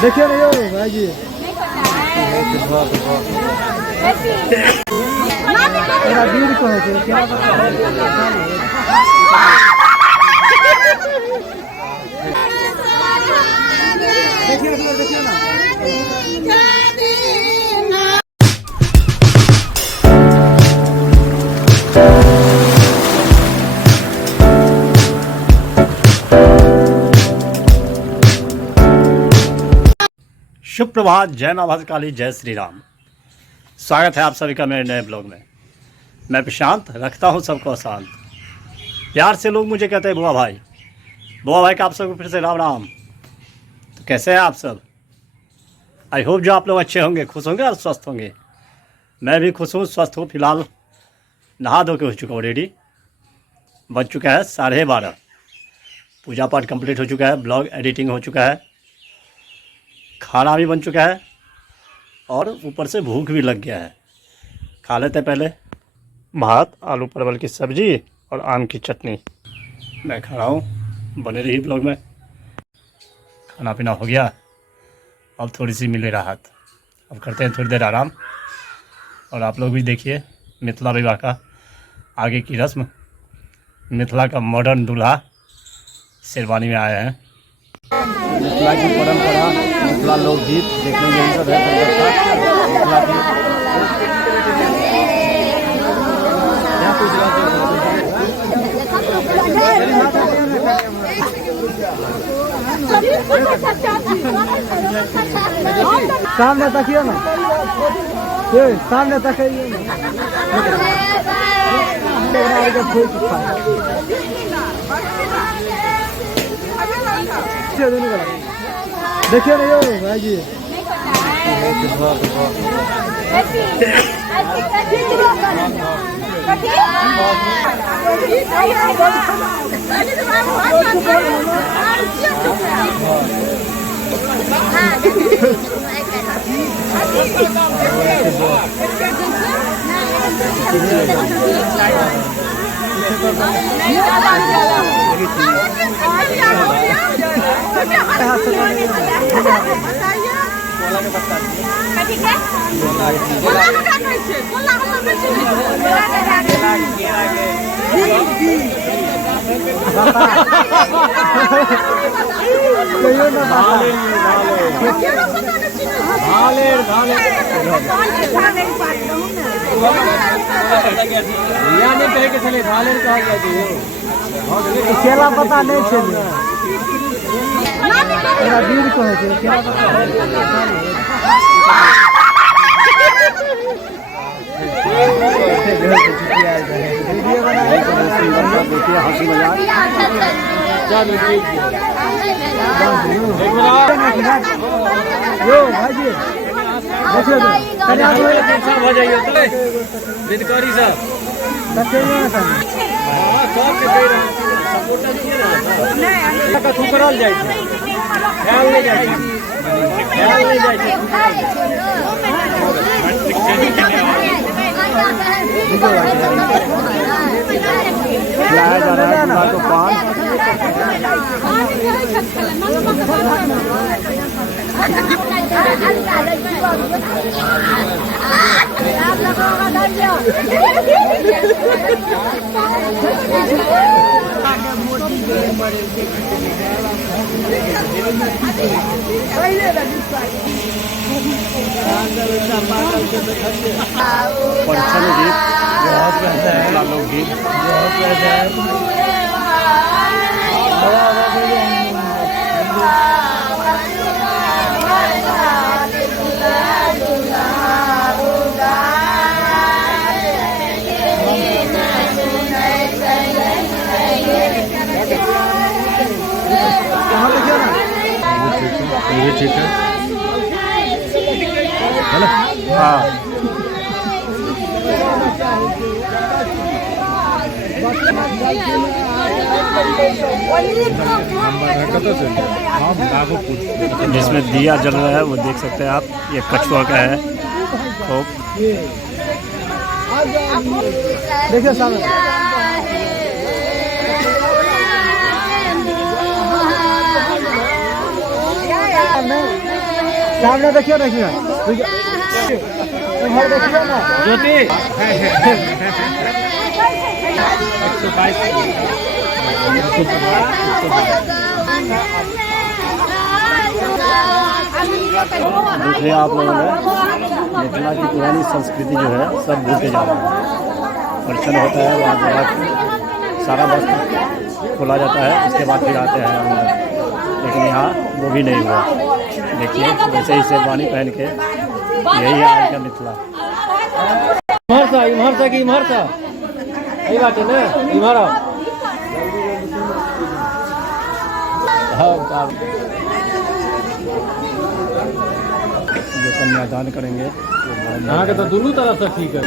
देखिए नहीं हो भाई जी मेरा दूर को है क्या देखिए ना शुभ प्रभात, जय मां भद्रकाली, जय श्री राम। स्वागत है आप सभी का मेरे नए ब्लॉग में। मैं प्रशांत रखता हूं सबको शांत। प्यार से लोग मुझे कहते हैं बुआ भाई का आप सबको फिर से राम राम। तो कैसे हैं आप सब? आई होप जो आप लोग अच्छे होंगे, खुश होंगे और स्वस्थ होंगे। मैं भी खुश हूँ, स्वस्थ हूँ। फिलहाल नहा धो के हो चुका हूँ रेडी। बज चुका है 12:30। पूजा पाठ कंप्लीट हो चुका है, ब्लॉग एडिटिंग हो चुका है, खाना भी बन चुका है और ऊपर से भूख भी लग गया है। खा लेते पहले भात, आलू परवल की सब्जी और आम की चटनी। मैं खा रहा हूँ, बने रही ब्लॉग में। खाना पीना हो गया, अब थोड़ी सी मिले राहत। अब करते हैं थोड़ी देर आराम। और आप लोग भी देखिए मिथिला विवाह का आगे की रस्म। मिथिला का मॉडर्न दूल्हा शेरवानी में आए हैं। मिथिला की परंपरा, मिथिला लोकगीत देखने में सब है। मिथिला की सामने तकिए ना, सामने तकिए देखिए नहीं हो भाई जी चला पता नहीं चले मेरा दूर को है क्या वीडियो बनाए हंसी मजाक यो भाई जी हो जाइए हितकारी साहब करल जाइ ख्याल नहीं जाइ लाया जा रहा है दूल्हा को पान। पंचम गीत बहुत रहता है, लालो गीत बहुत रहता है। ये ठीक है ना? हाँ जिसमें दिया जल रहा है वो देख सकते हैं आप। ये कछुआ का है खोप। देखिए सामने सामने देखियो देखियो इधर देखियो ना ज्योति 122 देखिए आप लोगों ने मिथिला की पुरानी संस्कृति जो है सब भूलते जा रहे हैं। परिचय होता है वहाँ जगह सारा वस्त्र खोला जाता है, उसके बाद फिर आते हैं अंदर, लेकिन यहाँ वो भी नहीं हुआ। देखिए जैसे ही शेरवानी पहन के, यही है आज का मिथिला। इमहर की इमहर यही बात है ना, इमहर जो कन्यादान करेंगे यहाँ के तो दोनों तरफ से ठीक है।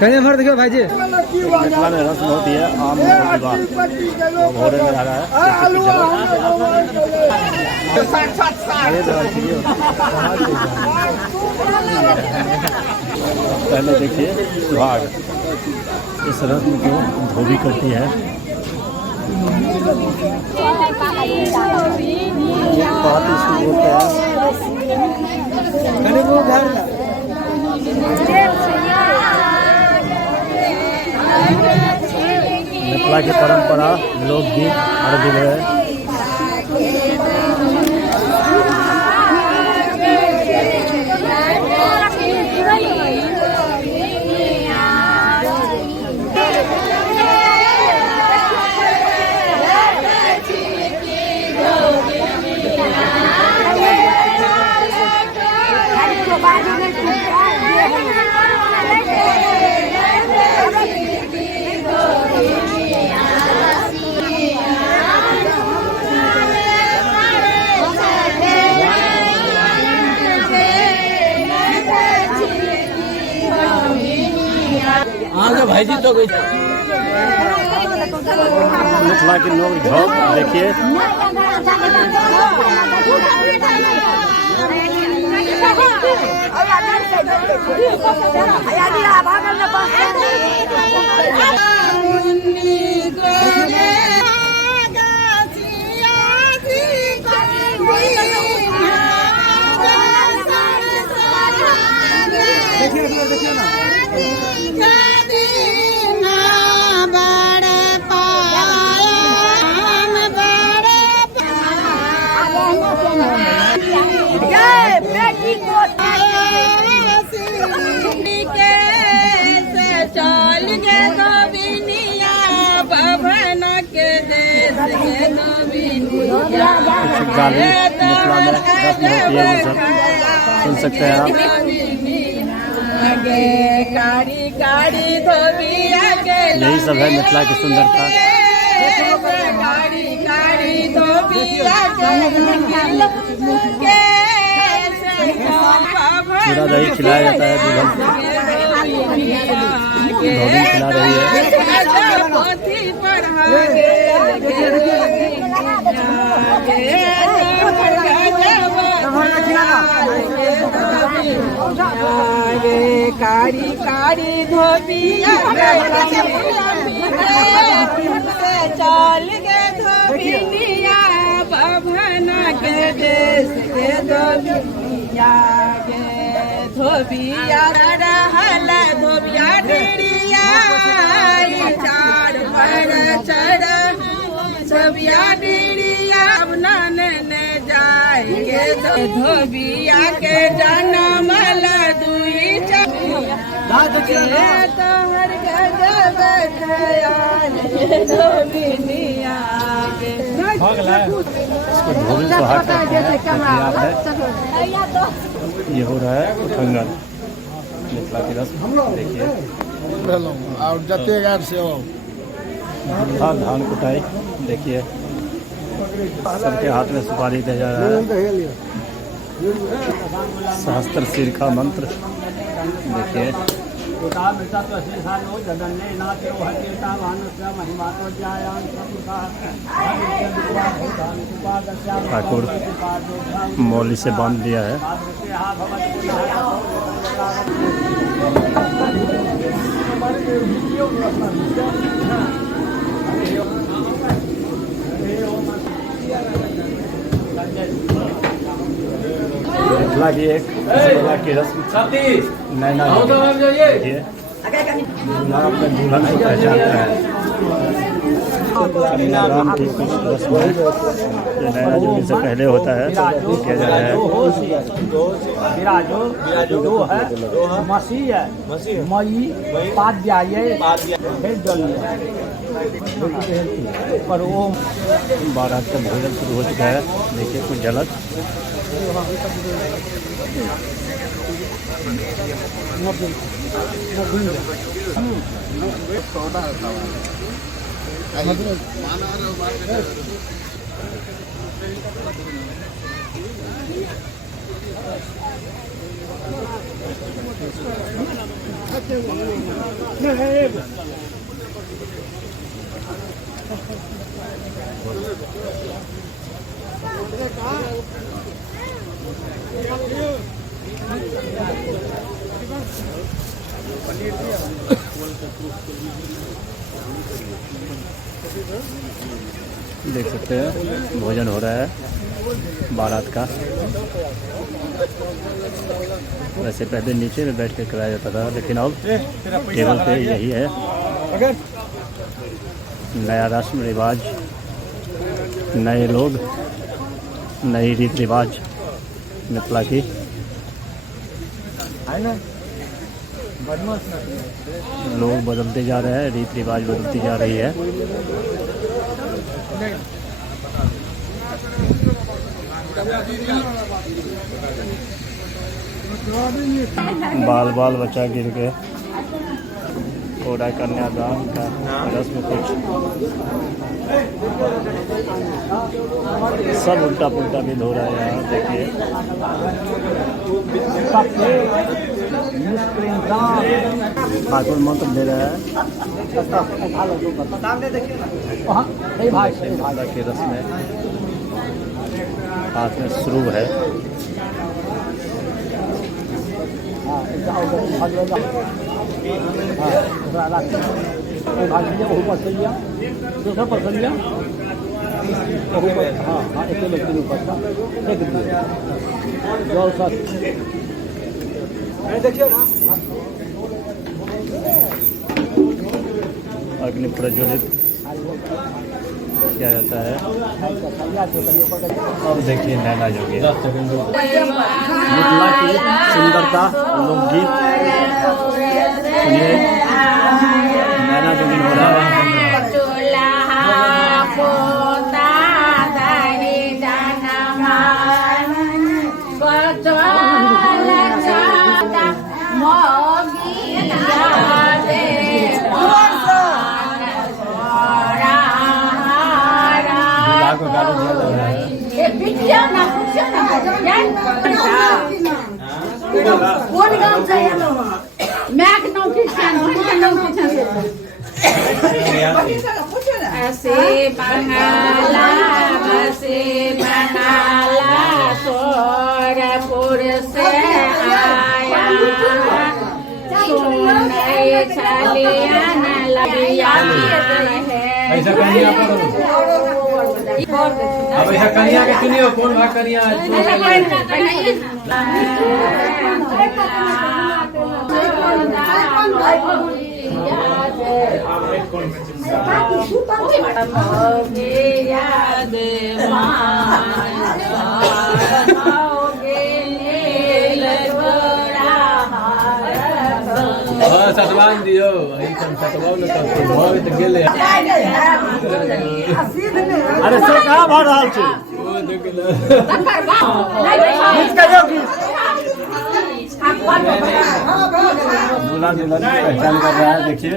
कहीं भर देखियो भाई जी मिथिला में रस्म होती है आम विवाह, घोड़े में आ रहा है। पहले देखिए सुहाग, इस रस्म को धोबी करती है। बहुत इसको बोलते हैं मिथिला की परंपरा, लोकगीत हर दिन है। भाई जी तो गई मिथिला की नोक झोंक देखिए। देखिए ना गाली मिथिला में रस्म होती है, ये सब सुन सकते हैं आप। यही सब है मिथिला की सुंदरता। चूड़ा दही खिलाया जाता है, दुल्हन खिला रही है। कारी कारी धोबिया चाल के धोबिया बभना के देश के धोबिया के धोबिया रहल धोबिया डिड़िया चार पर चढ़ छबिया डिड़िया ने जाएंगे धोबिया के जन्म दुई तोहर गजब धोबिनिया के इसको धोबी सुहाग कहते हैं। ये हो रहा है उठंगन, मिथिला की रस्म देखिए। और जते गार से हो धान कुटाई देखिए, सबके हाथ में सुपारी दिया जा रहा है। सहस्त्र सिर का मंत्र देखिए। ठाकुर मौली से बांध दिया है। मिथिला की एक मिथिला की रस्म नैना देखिए दूल्हा अपने दुल्हन को पहचानता है। कन्यादान की कुछ रस्म है, ये नैना जोड़ी से पहले होता है तो किया जा रहा है। दो है मसीह है मई पाद जाइए फिर जलिए पर वो बारात का भोजन शुरू हो चुका है, देखिए कुछ झलक। देख सकते हैं भोजन हो रहा है बारात का। वैसे पहले नीचे में बैठ कर कराया जाता था, लेकिन अब टेबल पे यही है। नया रस्म रिवाज, नए लोग, नई रीति रिवाज मिथिला की। लोग बदलते जा रहे हैं, रीति रिवाज बदलती जा रही है। बाल बाल बच्चा गिर के पूरा कन्यादान का रस्म कुछ सब उल्टा पुल्टा भी हो रहा है यहाँ देखिए। ठाकुर मंत्र दे रहा है माता की रस्म है, हाथ में श्रुभ है। अग्नि प्रज्वलित किया जाता है। और देखिए नैना जोगी मिथिला की सुंदरता लोकगीत सुनिए। नैना जोगी हो रहा है। ऐसे बंगाला सोरपुर से आया सोने छलिया न लगिया ऐसा कन्या अब ऐसा कन्या के चुनियो कौन भाग कन्या सतवान दियो गेले अरे से कहाँ भाग रहा है? दूल्हा दुल्हन पहचान कर रहा है, देखिए।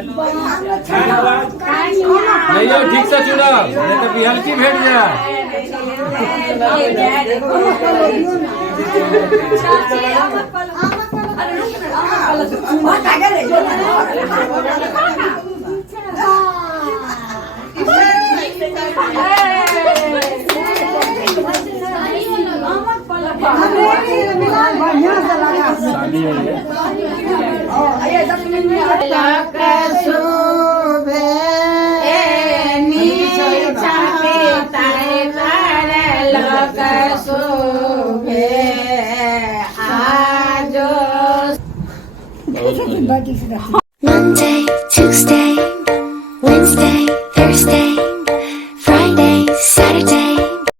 नहीं ठीक से चुना नहीं तो बिहलकी भेट गया। शादी हो रही है। छापे तारे तारे लोक शोभे आजो Monday,